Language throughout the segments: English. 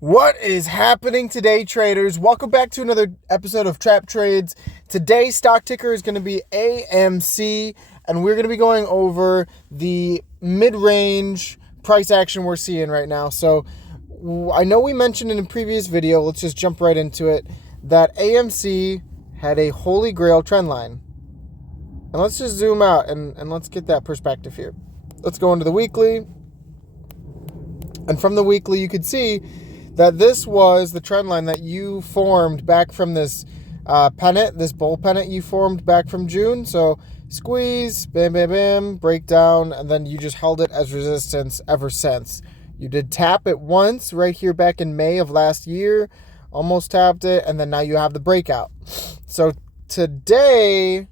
What is happening today, traders? Welcome back to another episode of Trap Trades. Today's stock ticker is going to be AMC, and we're going to be going over the mid-range price action we're seeing right now. So I know we mentioned in a previous video, let's just jump right into it, that AMC had a holy grail trend line. And let's just zoom out and let's get that perspective here. Let's go into the weekly. And from the weekly, you could see that this was the trend line that you formed back from this pennant, this bull pennant you formed back from June. So squeeze, bam, bam, bam, breakdown, and then you just held it as resistance ever since. You did tap it once right here back in May of last year, almost tapped it, and then now you have the breakout. So today,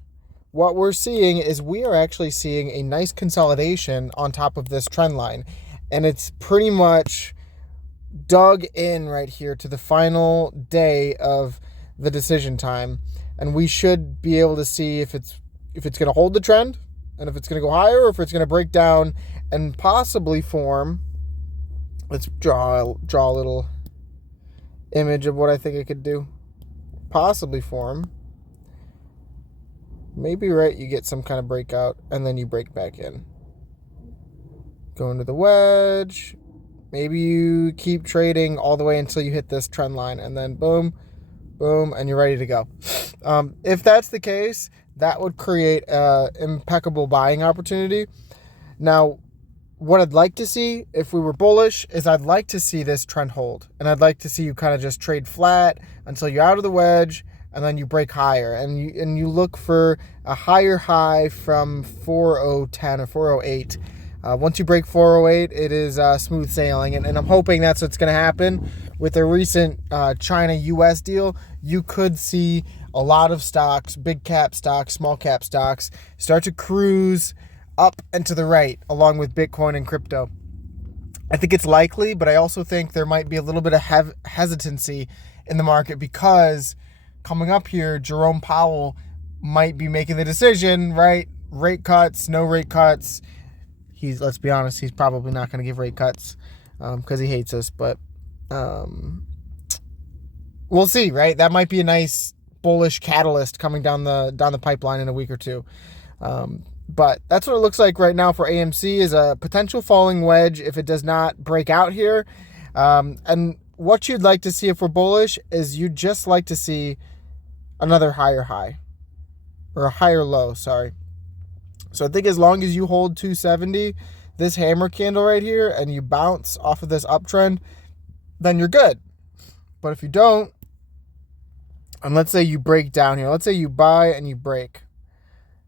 what we're seeing is we are actually seeing a nice consolidation on top of this trend line, and it's pretty much dug in right here to the final day of the decision time, and we should be able to see if it's going to hold the trend and if it's going to go higher or if it's going to break down and possibly form. Let's draw a little image of what I think it could do. Possibly form. Maybe right, you get some kind of breakout and then you break back in. Go into the wedge. Maybe you keep trading all the way until you hit this trend line, and then boom, boom, and you're ready to go. If that's the case, that would create an impeccable buying opportunity. Now, what I'd like to see, if we were bullish, is I'd like to see this trend hold, and I'd like to see you kind of just trade flat until you're out of the wedge, and then you break higher, and you look for a higher high from 4010 or 408. Once you break 408, it is smooth sailing, and I'm hoping that's what's going to happen. With a recent China-US deal, you could see a lot of stocks, big cap stocks, small cap stocks, start to cruise up and to the right, along with Bitcoin and crypto. I think it's likely, but I also think there might be a little bit of hesitancy in the market because coming up here, Jerome Powell might be making the decision, right? Rate cuts, no rate cuts. Let's be honest, he's probably not going to give rate cuts because he hates us. But we'll see, right? That might be a nice bullish catalyst coming down the pipeline in a week or two. But that's what it looks like right now for AMC, is a potential falling wedge if it does not break out here. And what you'd like to see if we're bullish is you'd just like to see another higher high or a higher low, sorry. So I think as long as you hold 270, this hammer candle right here, and you bounce off of this uptrend, then you're good. But if you don't, and let's say you break down here, let's say you buy and you break,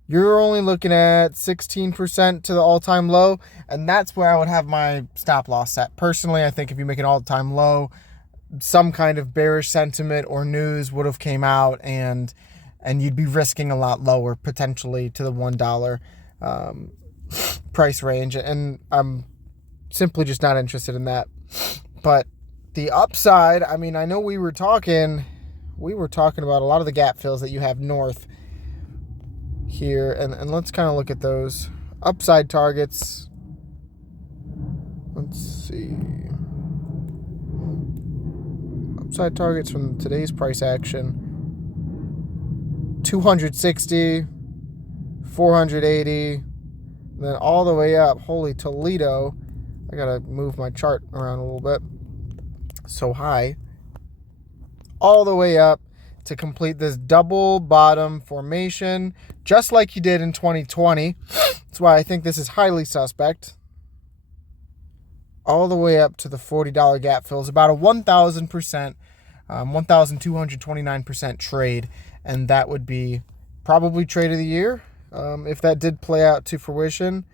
you're only looking at 16% to the all-time low, and that's where I would have my stop loss set. Personally, I think if you make an all-time low, some kind of bearish sentiment or news would have came out, and you'd be risking a lot lower, potentially to the $1 price range. And I'm simply just not interested in that. But the upside, I mean, I know we were talking about a lot of the gap fills that you have north here. And let's kind of look at those upside targets. Let's see. Upside targets from today's price action. 260, 480, then all the way up. Holy Toledo. I gotta move my chart around a little bit. So high. All the way up to complete this double bottom formation, just like you did in 2020. That's why I think this is highly suspect. All the way up to the $40 gap fills, about a 1,000%, 1,229% trade. And that would be probably trade of the year if that did play out to fruition.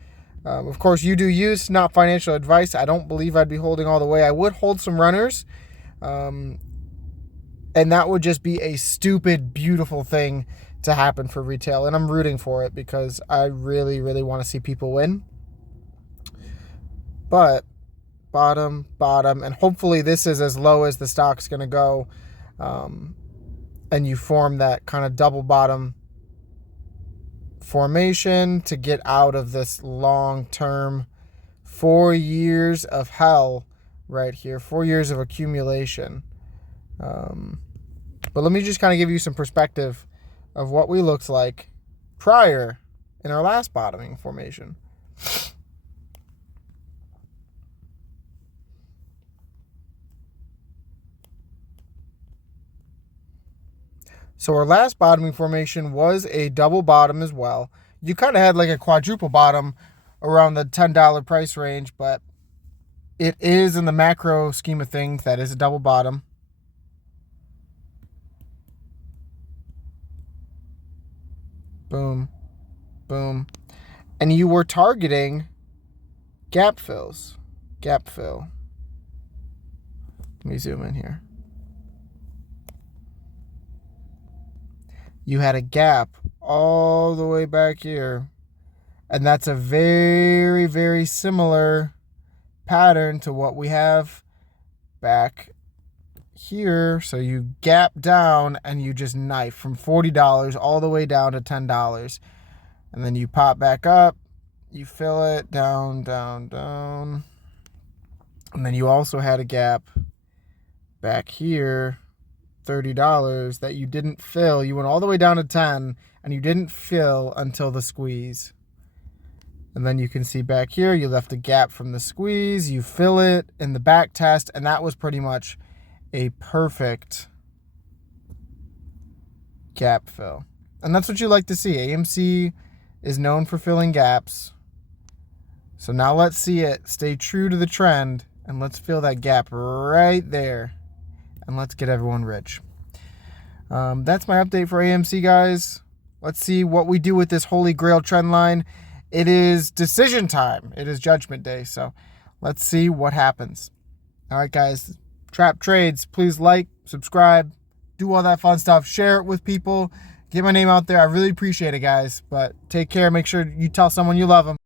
Of course, you do use, not financial advice. I don't believe I'd be holding all the way. I would hold some runners. And that would just be a stupid, beautiful thing to happen for retail. And I'm rooting for it because I really, really want to see people win. But bottom, and hopefully this is as low as the stock's going to go. And you form that kind of double bottom formation to get out of this long-term 4 years of hell right here. 4 years of accumulation. But let me just kind of give you some perspective of what we looked like prior in our last bottoming formation. So our last bottoming formation was a double bottom as well. You kind of had like a quadruple bottom around the $10 price range, but it is, in the macro scheme of things, that is a double bottom. Boom, boom. And you were targeting gap fills. Gap fill. Let me zoom in here. You had a gap all the way back here. And that's a very, very similar pattern to what we have back here. So you gap down and you just knife from $40 all the way down to $10. And then you pop back up, you fill it down, down, down. And then you also had a gap back here, $30, that you didn't fill. You went all the way down to 10 and you didn't fill until the squeeze. And then you can see back here, you left a gap from the squeeze, you fill it in the back test, and that was pretty much a perfect gap fill. And that's what you like to see. AMC is known for filling gaps. So now let's see it stay true to the trend, and let's fill that gap right there, and let's get everyone rich. That's my update for AMC, guys. Let's see what we do with this holy grail trend line. It is decision time. It is judgment day. So let's see what happens. All right, guys. Trap Trades. Please like, subscribe, do all that fun stuff. Share it with people. Get my name out there. I really appreciate it, guys. But take care. Make sure you tell someone you love them.